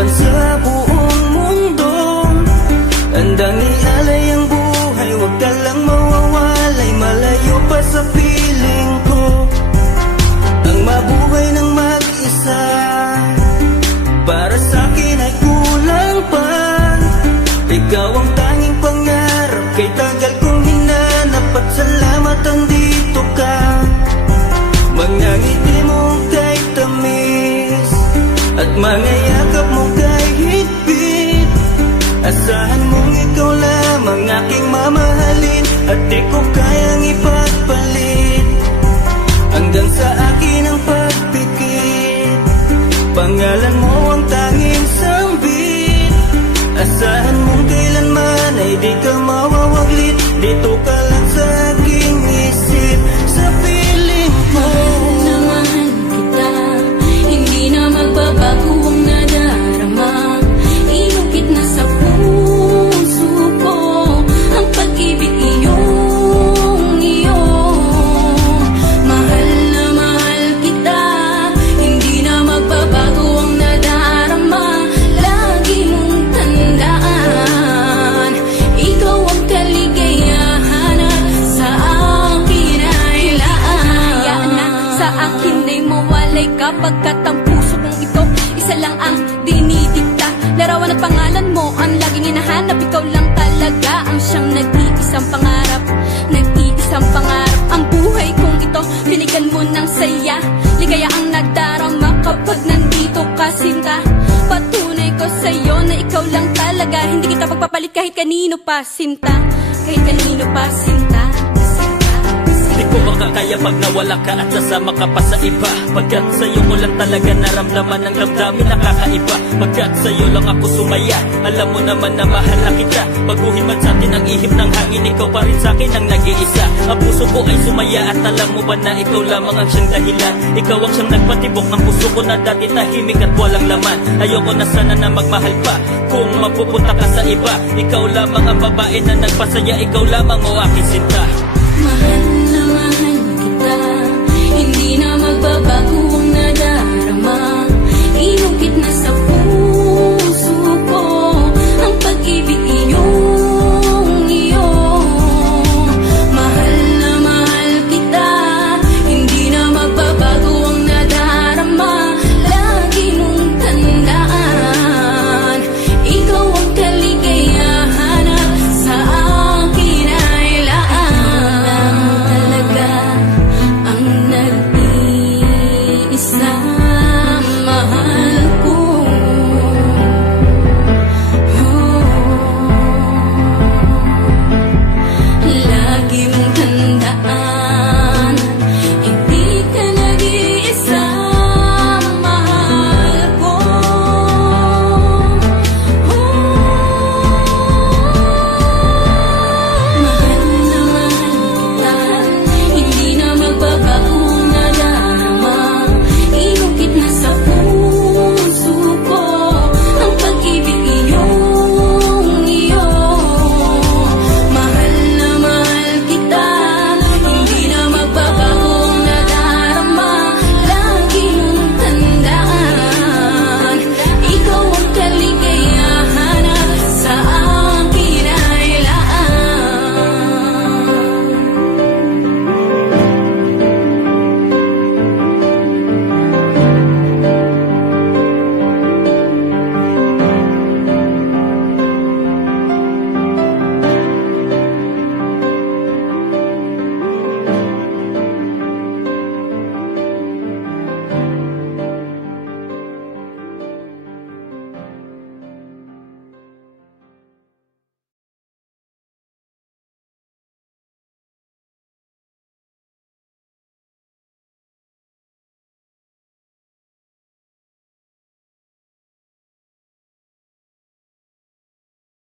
laban sa buong mundo. Handang ialay ang buhay, huwag ka lang mawawalay, malayo pa sa piling ko. Ang mabuhay ng mag-isa, para sa'kin ay kulang pa. Ikaw ang tanging pangarap, kay tagal kong hinanap, at salamat andito ka. Mga ngiti mo kay tamis, at mga yakap mo kay higpit. Asahan mong ikaw lamang aking mamahalin, at di ko kayang ipagpalit. Hanggang sa akin ang pagpikit, pangalan mo ang tanging sambit. Asahan mong kailanman ay di ka mawawaglit, dito ka lang sa aking isip, sa piling ko. Mahal kita, hindi na magbabago ang nadarama. Inukit na sa puso ko ang pag-ibig iyong iyo. Mahal na mahal kita, hindi na magbabago ang nadarama. Lagi mong tandaan, ikaw ang kaligayahan at sa akin ay laan. Sa akin ay mawalay kapagkat ang puso kong ito isa lang ang dinidikta. Larawan at pangalan mo ang laging hinahanap. Ikaw lang talaga ang siyang nag-iisang pangarap. Nag-iisang pangarap. Ang buhay kong ito binigyan mo ng saya. Ligaya ang nadarama kapag nandito ka, sinta. Patunay ko sa'yo na ikaw lang talaga. Hindi kita pagpapalit kahit kanino pa, sinta. Kahit kanino pa, sinta. Di ko makakaya pag nawala ka at sasama ka pa sa iba. Pagkat sa'yo ko lang talaga naramdaman ang damdamin nakakaiba. Pagkat sa'yo lang ako sumaya, alam mo naman na mahal na kita. Baguhin man sa'tin ang ihip ng hangin, ikaw pa rin sa'kin ang nag-iisa. Ang puso ko ay sumaya at alam mo ba na ikaw lamang ang siyang dahilan. Ikaw ang siyang nagpatibok ng puso ko na dati tahimik at walang laman. Ayoko na sana na magmahal pa kung mapupunta ka sa iba. Ikaw lamang ang babae na nagpasaya, ikaw lamang o aking sinta. Mahal